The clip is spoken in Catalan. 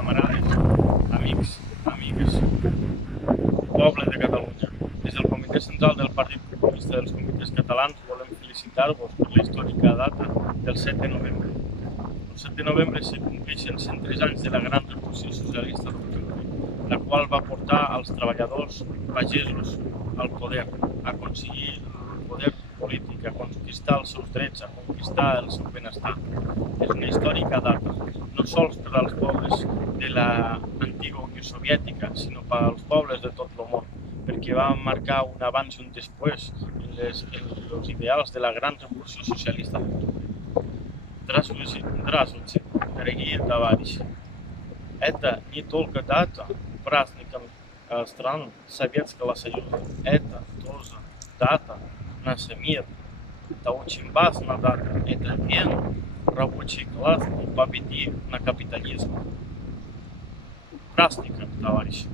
camarades, amics, amigues, poble de Catalunya. Des del Comitè Central del Partit Comunista dels Comitès Catalans volem felicitar-vos per la històrica data del 7 de novembre. El 7 de novembre se compleixen 103 anys de la gran revolució socialista d'octubre, la qual va portar als treballadors pagesos al poder, a aconseguir el poder polític, a conquistar els seus drets, a conquistar el seu benestar. És una històrica data, no sols per als pobles de l'antiga Unió Soviètica, sinó per als pobles de tot el món, perquè va marcar un abans i un després en els ideals de la gran revolució socialista d'octubre. Здравствуйте, дорогие товарищи! Это не только дата, праздником стран Советского Союза, это тоже дата нашего мира. Это очень важная дата. Это день рабочий класс победит на капитализм. Праздником, товарищи!